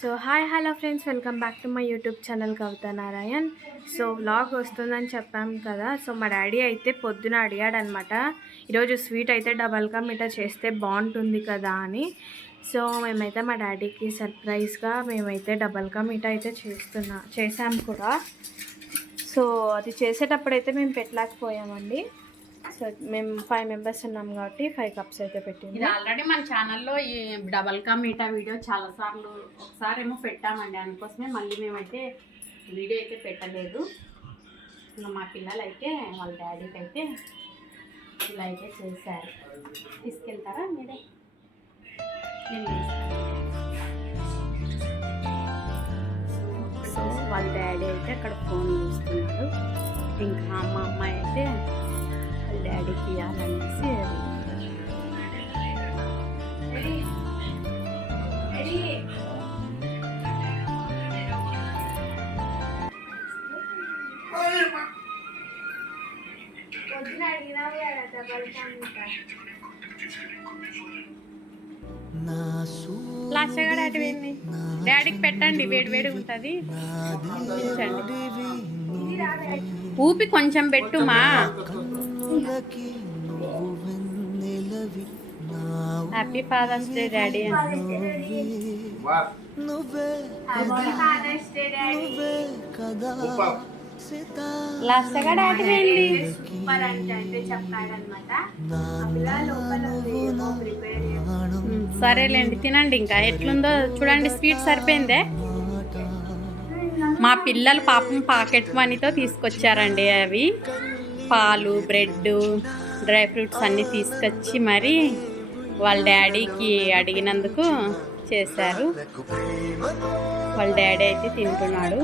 So hi hello friends, welcome back to my YouTube channel Kavita Narayan. So vlog వస్తుందని చెప్పాం కదా. So మా daddy అయితే పొద్దున అడిగాడనమాట, ఈరోజు స్వీట్ అయితే డబల్ కా మీఠా చేస్తే బాగుంటుంది కదా అని. సో మేమైతే మా డాడీకి సర్ప్రైజ్గా మేమైతే డబల్ కా మీఠా అయితే చేసాం కూడా. సో అది చేసేటప్పుడైతే మేము పెట్టలేకపోయామండి. సో మేము 5 మెంబర్స్ ఉన్నాం కాబట్టి 5 కప్స్ అయితే పెట్టింది. ఇది ఆల్రెడీ మన ఛానల్లో ఈ డబల్ కా మీఠా వీడియో చాలాసార్లు ఒకసారి ఏమో పెట్టామండి. అందుకోసమే మళ్ళీ మేమైతే వీడియో అయితే పెట్టలేదు. ఇంకా మా పిల్లలు అయితే వాళ్ళ డాడీకి అయితే ఇలా అయితే చేశారు. తీసుకెళ్తారా మీరే? సో వాళ్ళ డాడీ అయితే అక్కడ ఫోన్ చూస్తున్నాడు. ఇంకా మా అమ్మాయి అయితే వాళ్ళ డాడీకి ఇవ్వాలనేసి లాస్ట్గా డాడీ వెళ్ళి డాడీకి పెట్టండి, వేడి వేడి ఉంటుంది. ఊపి కొంచెం పెట్టుమా. Happy father's day daddy. లాస్ట్గా డాడీ వెళ్ళి సరేలేండి, తినండి. ఇంకా ఎట్లుందో చూడండి. స్వీట్ సరిపోయిందే. మా పిల్లలు పాపం పాకెట్ మనీతో తీసుకొచ్చారండి. అవి పాలు, బ్రెడ్, డ్రై ఫ్రూట్స్ అన్నీ తీసుకొచ్చి మరి వాళ్ళ డాడీకి అడిగినందుకు చేశారు. వాళ్ళ డాడీ అయితే తింటున్నాడు.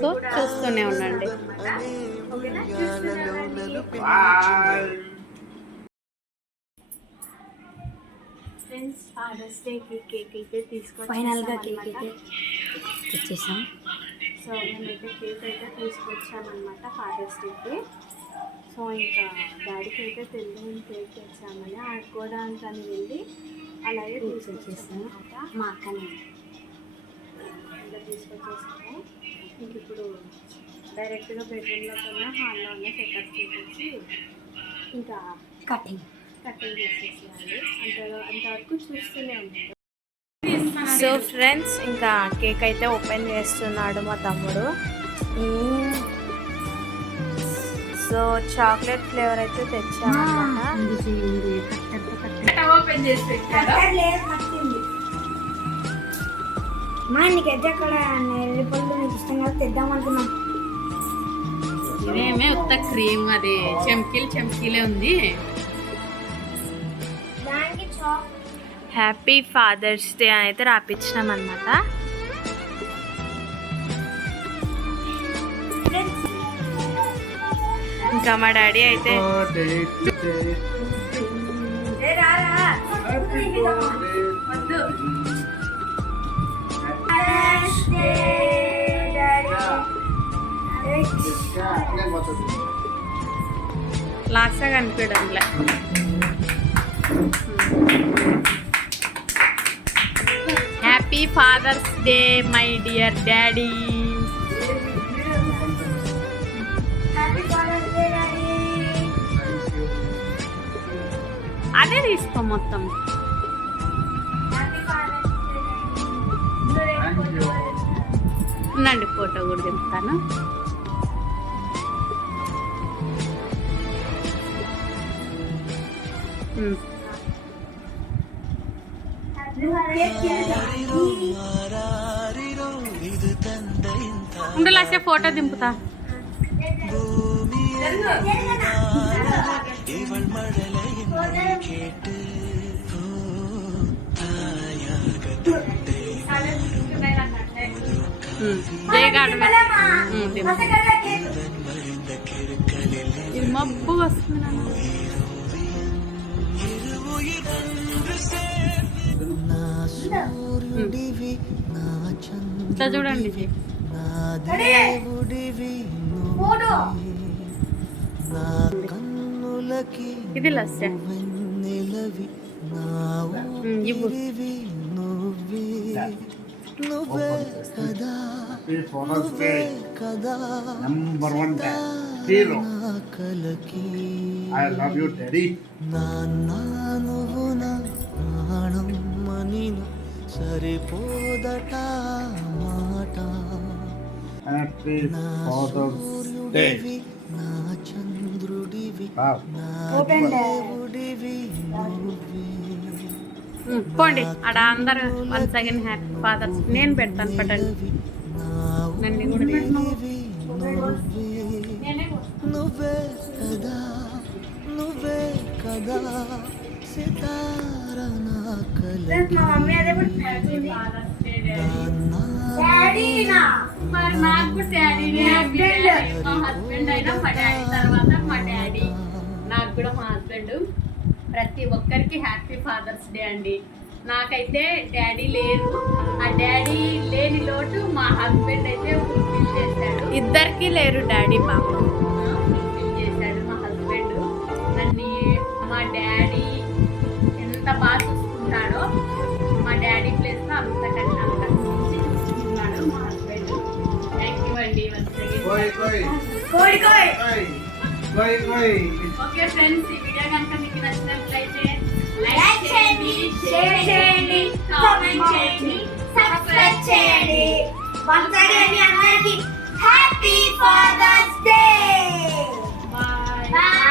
సో చూస్తూనే ఉండండి. ఫ్రెండ్స్, ఫాదర్స్ డేకి కేక్ అయితే తీసుకొని ఫైనల్గా కేక్ అయితే తెచ్చేసాం. సో మేమైతే కేక్ అయితే తీసుకొచ్చామన్నమాట ఫాదర్స్ డేకి. సో ఇంకా డాడీకి అయితే తెలియని కేక్ తెచ్చామని ఆడుకోవడానికి అని వెళ్ళి అలాగే తీసుకొచ్చేసాము. మా అక్కని ఇలా తీసుకొచ్చేసాము. ఇంక ఇప్పుడు డైరెక్ట్గా బెడ్రూమ్లో కన్నా హాల్లో ఉన్న సెటప్ చేసేసి ఇంకా కటింగ్ చేసేసేయాలి. అంతవరకు చూస్తూనే ఉంటారు. సో ఫ్రెండ్స్, ఇంకా కేక్ అయితే ఓపెన్ చేస్తున్నాడు మా తమ్ముడు. సో చాక్లెట్ ఫ్లేవర్ అయితే తెచ్చామన్నమాట. మా నీకు ఎక్కడ నెల్లిపళ్ళు నీకు ఇష్టం కదా, తెద్దాం అనుకున్నాం. ఇదేమే ఉత్త క్రీమ్, అది చెంకీలే ఉంది. హ్యాపీ ఫాదర్స్ డే అని అయితే రాపించినాం అనమాట. ఇంకా మా డాడీ అయితే లాస్ట్గా కనిపించడంలే. Happy father's day my dear daddy. అదే తీసుకో మొత్తం. ఉండండి, ఫోటో కూడా దింపుతాను. ఉండలాసే ఫోటో దింపుతా. మబ్బు వస్తుంది. ఇట్లా చూడండి. ఇది లస్య ఇవ్వు. Number one hero. I love you, Daddy. సరిపోదట మాట Happy Father's Day. నా చంద్రుడివి Wow. ఓపెన్ దేవుడివి నువ్వే పోండి అడ అందరు వన్స్ అగైన్ హ్యాపీ ఫాదర్స్ నేను పెడతాను పట్టండి నన్ను కూడా నువ్వే నువ్వే కదా నువ్వే కదా సితార నా కల మా మమ్మీ అదే డాడీనా మరి నాకు కూడా డాడీనే మా హస్బెండ్ అయినా మా డాడీ తర్వాత మా డాడీ నాకు కూడా మా హస్బెండ్ ప్రతి ఒక్కరికి హ్యాపీ ఫాదర్స్ డే అండి. నాకైతే డాడీ లేరు, ఆ డాడీ లేని లోటు మా హస్బెండ్ అయితే ఫుల్ఫిల్ చేశాడు. ఇద్దరికి లేరు డాడీ పాపం. ఫుల్ఫిల్ చేశాడు మా హస్బెండ్. నన్ను మా డాడీ ఎంత బాగా చూసుకుంటాడో మా డాడీ ప్లేస్లో అంతకంటే అంత చూసుకుంటున్నాడు మా హస్బెండ్. థ్యాంక్ యూ అండి once again. Koi, koi. కోడి కోడి Koi. Koi, koi. Okay friends, ఈ వీడియో కనుక మీకు నచ్చినట్లయితే లైక్ చేయండి, షేర్ చేయండి, కామెంట్ చేయండి, సబ్స్క్రైబ్ చేయండి. వన్స్ అగైన్ మీ అందరికీ happy father's day. Bye. Bye.